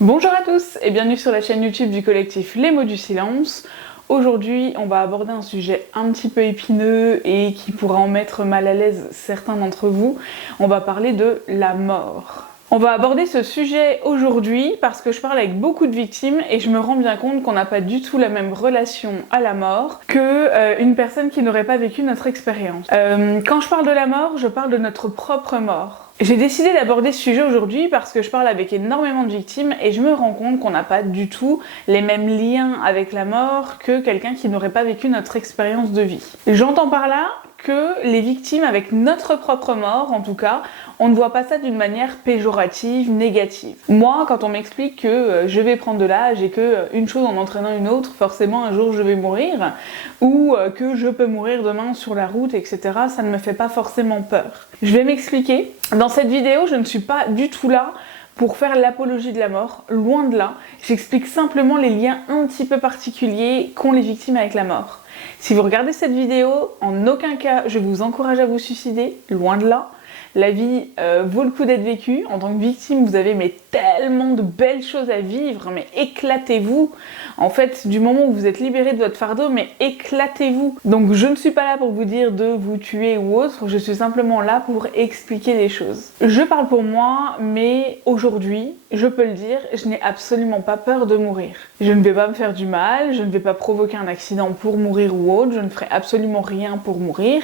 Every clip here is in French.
Bonjour à tous et bienvenue sur la chaîne YouTube du collectif Les Mots du Silence. Aujourd'hui, on va aborder un sujet un petit peu épineux et qui pourra en mettre mal à l'aise certains d'entre vous. On va parler de la mort. On va aborder ce sujet aujourd'hui parce que je parle avec beaucoup de victimes et je me rends bien compte qu'on n'a pas du tout la même relation à la mort que une personne qui n'aurait pas vécu notre expérience. Quand je parle de la mort, je parle de notre propre mort. J'ai décidé d'aborder ce sujet aujourd'hui parce que je parle avec énormément de victimes et je me rends compte qu'on n'a pas du tout les mêmes liens avec la mort que quelqu'un qui n'aurait pas vécu notre expérience de vie. J'entends par là que les victimes avec notre propre mort, en tout cas, on ne voit pas ça d'une manière péjorative, négative. Moi, quand on m'explique que je vais prendre de l'âge et que une chose en entraînant une autre, forcément un jour je vais mourir, ou que je peux mourir demain sur la route, etc., ça ne me fait pas forcément peur. Je vais m'expliquer. Dans cette vidéo, je ne suis pas du tout là pour faire l'apologie de la mort, loin de là. J'explique simplement les liens un petit peu particuliers qu'ont les victimes avec la mort. Si vous regardez cette vidéo, en aucun cas je vous encourage à vous suicider, loin de là. La vie vaut le coup d'être vécue. En tant que victime, vous avez tellement de belles choses à vivre, mais éclatez-vous. En fait, du moment où vous êtes libéré de votre fardeau, mais éclatez-vous. Donc je ne suis pas là pour vous dire de vous tuer ou autre, je suis simplement là pour expliquer les choses. Je parle pour moi, mais aujourd'hui, je peux le dire, je n'ai absolument pas peur de mourir. Je ne vais pas me faire du mal, je ne vais pas provoquer un accident pour mourir ou autre, je ne ferai absolument rien pour mourir,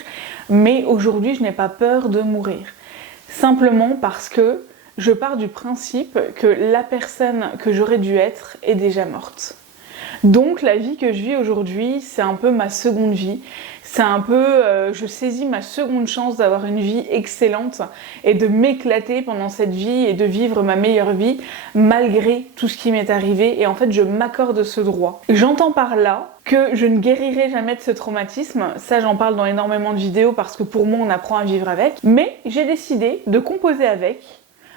mais aujourd'hui, je n'ai pas peur de mourir. Simplement parce que je pars du principe que la personne que j'aurais dû être est déjà morte. Donc la vie que je vis aujourd'hui, c'est un peu ma seconde vie. C'est un peu, je saisis ma seconde chance d'avoir une vie excellente et de m'éclater pendant cette vie et de vivre ma meilleure vie malgré tout ce qui m'est arrivé. Et en fait, je m'accorde ce droit. J'entends par là que je ne guérirai jamais de ce traumatisme. Ça, j'en parle dans énormément de vidéos parce que pour moi, on apprend à vivre avec. Mais j'ai décidé de composer avec,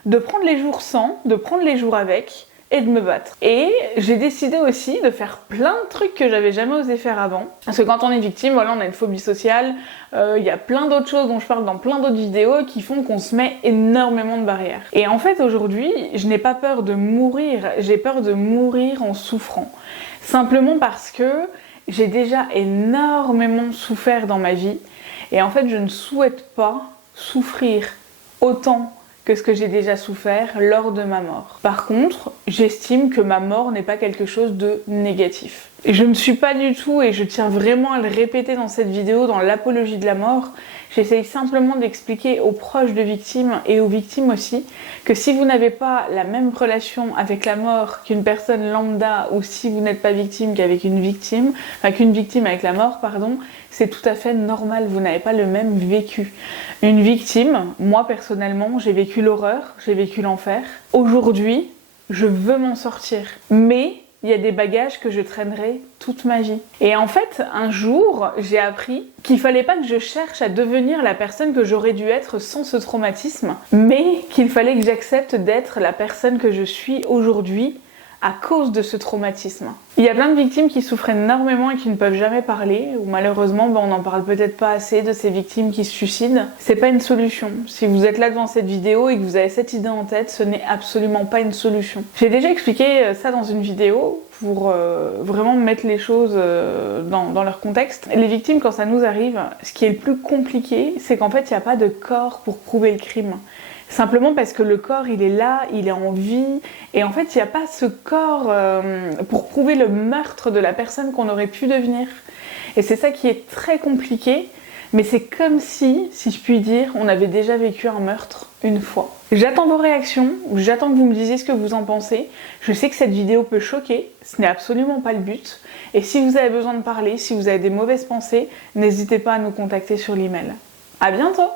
de prendre les jours sans, de prendre les jours avec, et de me battre. Et j'ai décidé aussi de faire plein de trucs que j'avais jamais osé faire avant. Parce que quand on est victime, voilà, on a une phobie sociale, il y a plein d'autres choses dont je parle dans plein d'autres vidéos qui font qu'on se met énormément de barrières. Et en fait, aujourd'hui, je n'ai pas peur de mourir, j'ai peur de mourir en souffrant. Simplement parce que j'ai déjà énormément souffert dans ma vie. Et en fait, je ne souhaite pas souffrir autant que ce que j'ai déjà souffert lors de ma mort. Par contre, j'estime que ma mort n'est pas quelque chose de négatif. Et je ne suis pas du tout, et je tiens vraiment à le répéter dans cette vidéo, dans l'apologie de la mort, j'essaye simplement d'expliquer aux proches de victimes et aux victimes aussi que si vous n'avez pas la même relation avec la mort qu'une personne lambda ou si vous n'êtes pas victime qu'avec une victime, enfin qu'une victime avec la mort, pardon, c'est tout à fait normal, vous n'avez pas le même vécu. Une victime, moi personnellement, j'ai vécu l'horreur, j'ai vécu l'enfer. Aujourd'hui, je veux m'en sortir. Mais il y a des bagages que je traînerai toute ma vie. Et en fait, un jour, j'ai appris qu'il fallait pas que je cherche à devenir la personne que j'aurais dû être sans ce traumatisme, mais qu'il fallait que j'accepte d'être la personne que je suis aujourd'hui à cause de ce traumatisme. Il y a plein de victimes qui souffrent énormément et qui ne peuvent jamais parler, ou malheureusement on n'en parle peut-être pas assez de ces victimes qui se suicident. C'est pas une solution. Si vous êtes là devant cette vidéo et que vous avez cette idée en tête, ce n'est absolument pas une solution. J'ai déjà expliqué ça dans une vidéo pour vraiment mettre les choses dans leur contexte. Les victimes, quand ça nous arrive, ce qui est le plus compliqué, c'est qu'en fait il n'y a pas de corps pour prouver le crime. Simplement parce que le corps, il est là, il est en vie, et en fait, il n'y a pas ce corps pour prouver le meurtre de la personne qu'on aurait pu devenir. Et c'est ça qui est très compliqué, mais c'est comme si je puis dire, on avait déjà vécu un meurtre une fois. J'attends vos réactions, j'attends que vous me disiez ce que vous en pensez. Je sais que cette vidéo peut choquer, ce n'est absolument pas le but. Et si vous avez besoin de parler, si vous avez des mauvaises pensées, n'hésitez pas à nous contacter sur l'email. À bientôt!